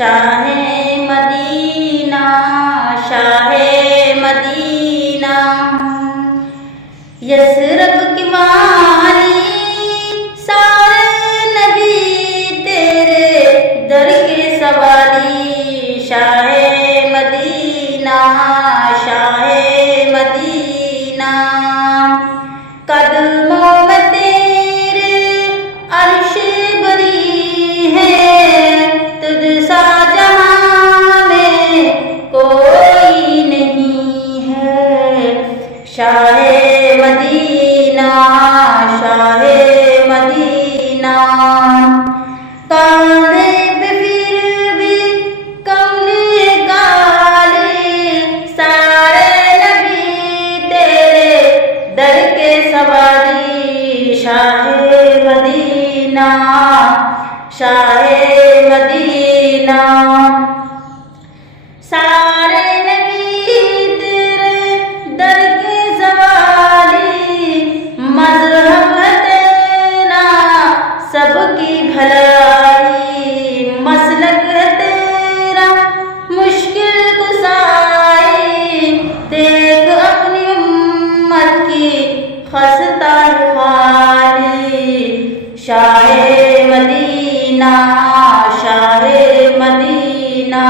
شاہ مدینہ شاہ مدینہ یثرب کی والی سارے نبی تیرے در کے سوالی شاہ مدینہ شاہ مدینہ قدموں میں تیرے عرش بری ہے تجھ سا جہاں میں کوئی نہیں ہے شاہ مدینہ شاہ مدینہ کاندھے پہ پھر بھی کملی کالی سارے نبی تیرے در کے سواری شاہ مدینہ شاہ مدینہ سارے نبی تیرے در کے سواری مذہب تیرا سب کی بھلائی مسلک تیرا مشکل کشائی دیکھ اپنی امت کی خستہ حالی شاہ مدینہ شاہ مدینہ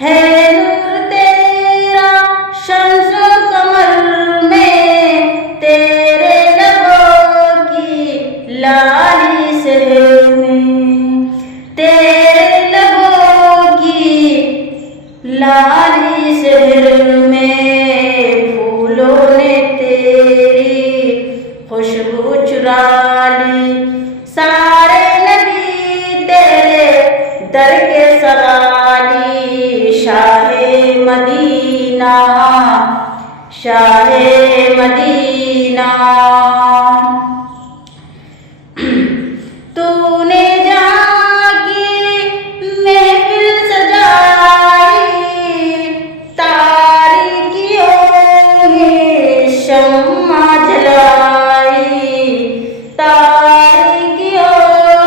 ہے نور تیرا شمس و قمر میں تیرے لبوں کی لالی سحر میں تیرے لبوں کی لالی سحر میں پھولوں نے تیری خوشبو چرا لی سارے نبی تیرے در کے سوالی شاہ مدینہ شاہ مدینہ تو نے جہاں کی محفل سجائی تاریکیوں میں شمع جلائی تاریکیوں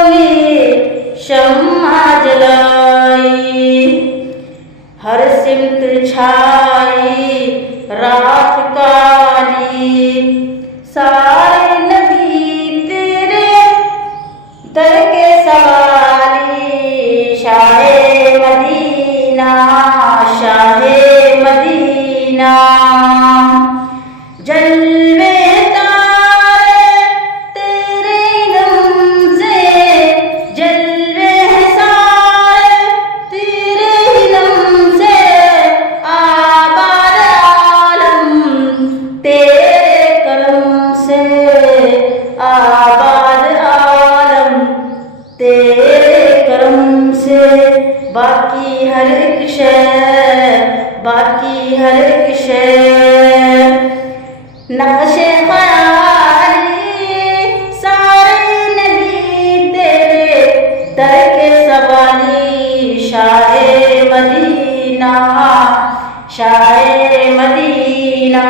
میں شمع جلائی ہر سمت چھائی رات کالی سارے نبی تیرے در کے سوالی شاہ مدینہ شاہ مدینہ جلوے تارے تیرے علم سے جلوے سارے تیرے علم سے آباد عالم تیرے کرم سے آباد عالم تیرے کرم سے باقی ہر ایک شے باقی ہر ایک شے نقش خیالی سارے نبی تیرے در کے سوالی شاہ مدینہ شاہ مدینہ